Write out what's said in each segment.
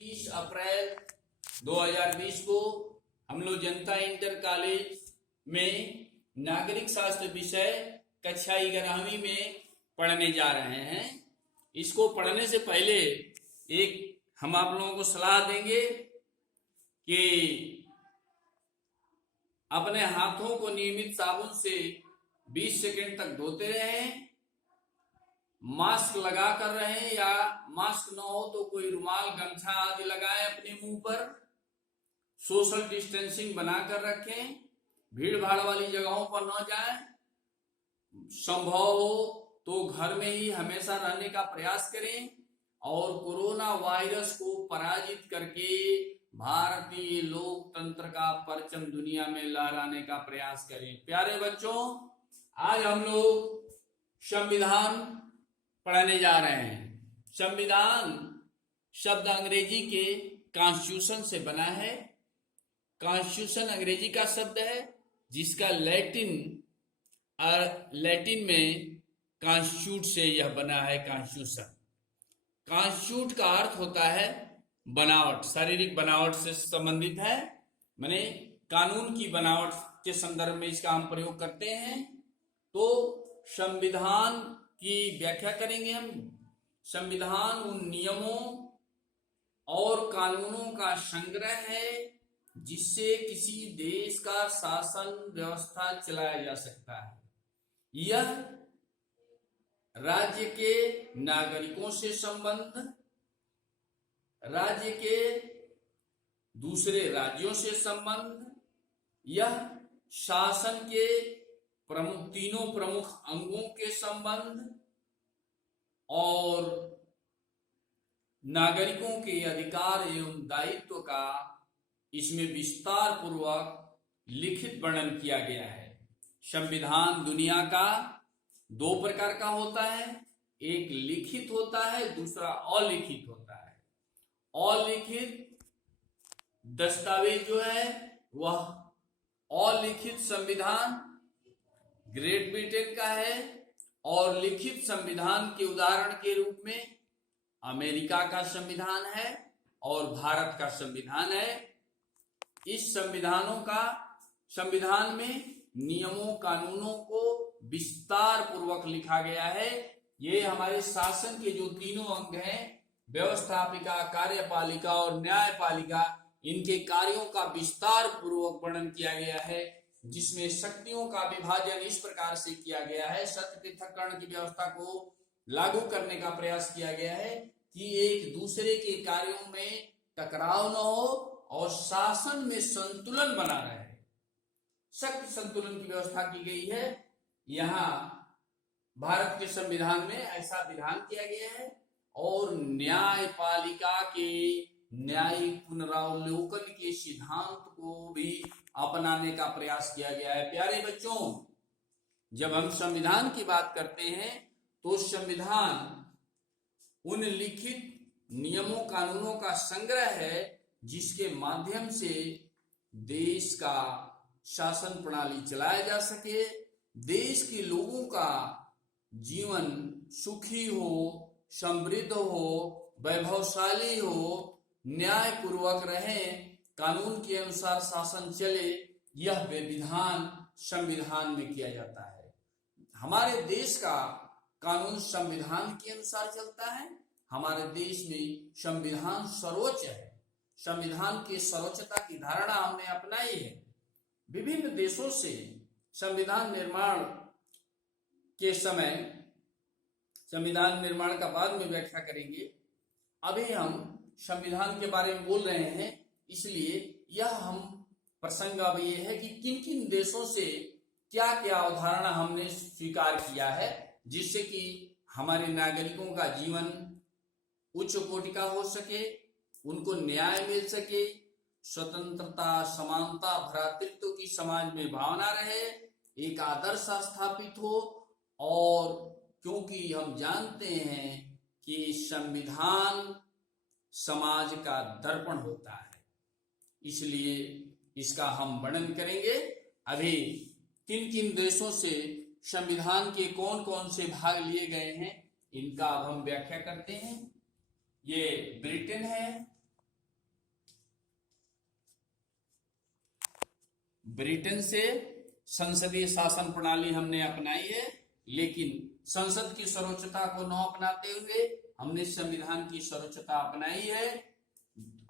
30 अप्रैल 2020 को हम लोग जनता इंटर कॉलेज में नागरिक शास्त्र विषय कक्षा 11वीं में पढ़ने जा रहे हैं। इसको पढ़ने से पहले एक हम आप लोगों को सलाह देंगे कि अपने हाथों को नियमित साबुन से 20 सेकंड तक धोते रहें। मास्क लगा कर रहें या मास्क न हो तो कोई रुमाल गमछा आदि लगाएं अपने मुंह पर। सोशल डिस्टेंसिंग बनाकर रखें। भीड़ भाड़ वाली जगहों पर न जाएं। संभव हो तो घर में ही हमेशा रहने का प्रयास करें और कोरोना वायरस को पराजित करके भारतीय लोकतंत्र का परचम दुनिया में लहराने का प्रयास करें। प्यारे बच्चों, आज हम लोग संविधान पढ़ने जा रहे हैं। संविधान शब्द अंग्रेजी के कॉन्स्टिट्यूशन से बना है। कॉन्स्टिट्यूशन अंग्रेजी का शब्द है जिसका लैटिन में कॉन्स्टिट्यूट से यह बना है। कॉन्स्टिट्यूशन, कॉन्स्टिट्यूट का अर्थ होता है बनावट, शारीरिक बनावट से संबंधित है। माने कानून की बनावट के संदर्भ में इसका हम प्रयोग करते हैं। तो संविधान की व्याख्या करेंगे हम। संविधान उन नियमों और कानूनों का संग्रह है जिससे किसी देश का शासन व्यवस्था चलाया जा सकता है। यह राज्य के नागरिकों से संबंध, राज्य के दूसरे राज्यों से संबंध, यह शासन के तीनों प्रमुख अंगों के संबंध और नागरिकों के अधिकार एवं दायित्व का इसमें विस्तार पूर्वक लिखित वर्णन किया गया है। संविधान दुनिया का दो प्रकार का होता है, एक लिखित होता है, दूसरा अलिखित होता है। अलिखित दस्तावेज जो है वह अलिखित संविधान ग्रेट ब्रिटेन का है और लिखित संविधान के उदाहरण के रूप में अमेरिका का संविधान है और भारत का संविधान है। इस संविधान में नियमों कानूनों को विस्तार पूर्वक लिखा गया है। ये हमारे शासन के जो तीनों अंग हैं, व्यवस्थापिका, कार्यपालिका और न्यायपालिका, इनके कार्यों का विस्तार पूर्वक वर्णन किया गया है, जिसमें शक्तियों का विभाजन इस प्रकार से किया गया है। सत्य पृथक्करण की व्यवस्था को लागू करने का प्रयास किया गया है कि एक दूसरे के कार्यों में टकराव न हो और शासन में संतुलन बना रहे। शक्ति संतुलन की व्यवस्था की गई है। यहाँ भारत के संविधान में ऐसा विधान किया गया है और न्यायपालिका के न्यायिक पुनरावलोकन के सिद्धांत को भी अपनाने का प्रयास किया गया है। प्यारे बच्चों, जब हम संविधान की बात करते हैं तो संविधान उन लिखित नियमों कानूनों का संग्रह है जिसके माध्यम से देश का शासन प्रणाली चलाया जा सके, देश के लोगों का जीवन सुखी हो, समृद्ध हो, वैभवशाली हो, न्याय पूर्वक रहे, कानून के अनुसार शासन चले। यह विधान संविधान में किया जाता है। हमारे देश का कानून संविधान के अनुसार चलता है। हमारे देश में संविधान सर्वोच्च है। संविधान की सर्वोच्चता की धारणा हमने अपनाई है। विभिन्न देशों से संविधान निर्माण के समय, संविधान निर्माण का बाद में व्याख्या करेंगे, अभी हम संविधान के बारे में बोल रहे हैं, इसलिए यह हम प्रसंग अब ये है कि किन किन देशों से क्या क्या अवधारणा हमने स्वीकार किया है जिससे कि हमारे नागरिकों का जीवन उच्च कोटि का हो सके, उनको न्याय मिल सके, स्वतंत्रता, समानता, भ्रातृत्व की समाज में भावना रहे, एक आदर्श स्थापित हो। और क्योंकि हम जानते हैं कि संविधान समाज का दर्पण होता है, इसलिए इसका हम वर्णन करेंगे। अभी किन किन देशों से संविधान के कौन कौन से भाग लिए गए हैं, इनका अब हम व्याख्या करते हैं। ये ब्रिटेन है, ब्रिटेन से संसदीय शासन प्रणाली हमने अपनाई है, लेकिन संसद की सर्वोच्चता को न अपनाते हुए हमने संविधान की सर्वोच्चता अपनाई है।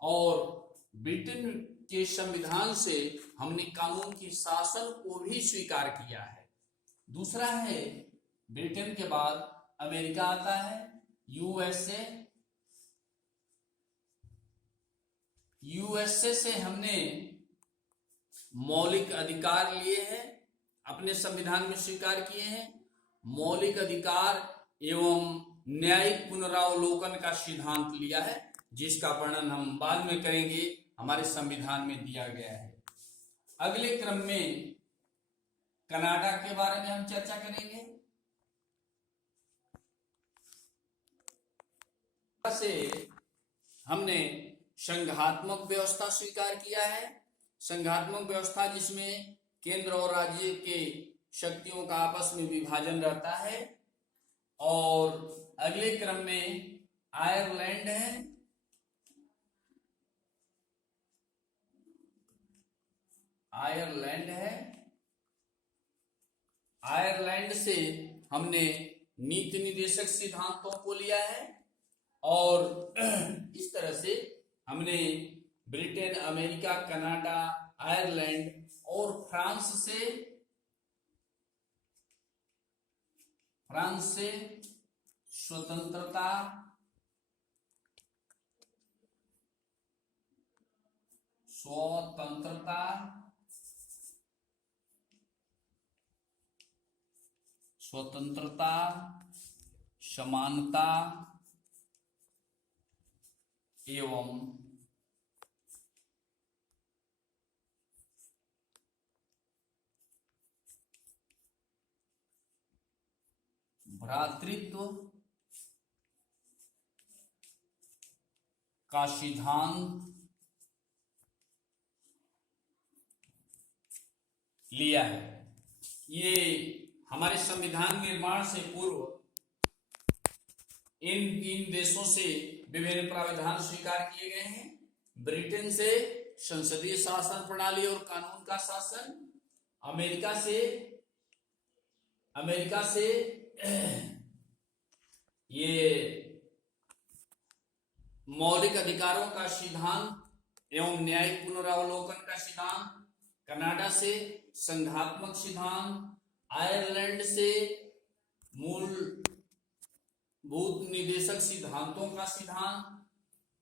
और ब्रिटेन के संविधान से हमने कानून की शासन को भी स्वीकार किया है। दूसरा है, ब्रिटेन के बाद अमेरिका आता है, यूएसए से हमने मौलिक अधिकार लिए हैं, अपने संविधान में स्वीकार किए हैं। मौलिक अधिकार एवं न्यायिक पुनरावलोकन का सिद्धांत लिया है, जिसका वर्णन हम बाद में करेंगे, हमारे संविधान में दिया गया है। अगले क्रम में कनाडा के बारे में हम चर्चा करेंगे। से हमने संघात्मक व्यवस्था स्वीकार किया है। संघात्मक व्यवस्था जिसमें केंद्र और राज्य के शक्तियों का आपस में विभाजन रहता है। और अगले क्रम में आयरलैंड है। आयरलैंड से हमने नीति निर्देशक सिद्धांतों को लिया है। और इस तरह से हमने ब्रिटेन, अमेरिका, कनाडा, आयरलैंड और फ्रांस से स्वतंत्रता समानता एवं भ्रातृत्व का सिद्धांत लिया है। ये हमारे संविधान निर्माण से पूर्व इन तीन देशों से विभिन्न प्रावधान स्वीकार किए गए हैं। ब्रिटेन से संसदीय शासन प्रणाली और कानून का शासन, अमेरिका से ये मौलिक अधिकारों का सिद्धांत एवं न्यायिक पुनरावलोकन का सिद्धांत, कनाडा से संघात्मक सिद्धांत, आयरलैंड से मूलभूत निर्देशक सिद्धांतों का सिद्धांत,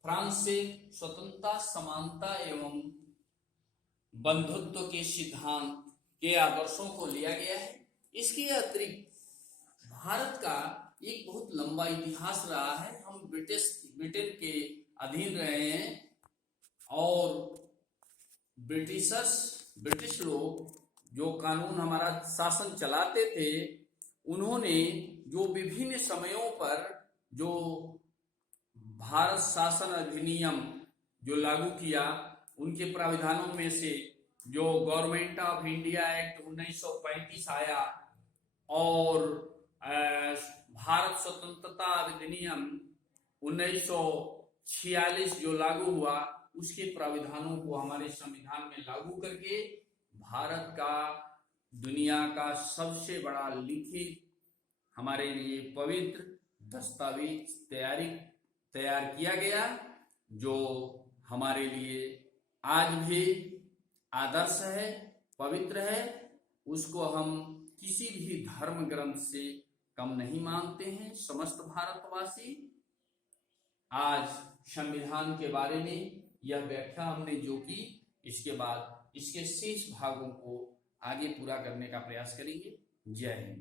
फ्रांस से स्वतंत्रता, समानता एवं बंधुत्व के सिद्धांत के आदर्शों को लिया गया है। इसके अतिरिक्त भारत का एक बहुत लंबा इतिहास रहा है। हम ब्रिटेन के अधीन रहे हैं और ब्रिटिश लोग जो कानून हमारा शासन चलाते थे, उन्होंने जो विभिन्न समयों पर जो भारत शासन अधिनियम जो लागू किया, उनके प्राविधानों में से जो गवर्नमेंट ऑफ इंडिया एक्ट 1935 आया और भारत स्वतंत्रता अधिनियम 1946 जो लागू हुआ, उसके प्राविधानों को हमारे संविधान में लागू करके भारत का दुनिया का सबसे बड़ा लिखित हमारे लिए पवित्र दस्तावेज तैयार किया गया, जो हमारे लिए आज भी आदर्श है, पवित्र है। उसको हम किसी भी धर्म ग्रंथ से कम नहीं मानते हैं। समस्त भारतवासी आज संविधान के बारे में यह व्याख्या हमने जो की, इसके बाद इसके शेष भागों को आगे पूरा करने का प्रयास करेंगे। जय हिंद।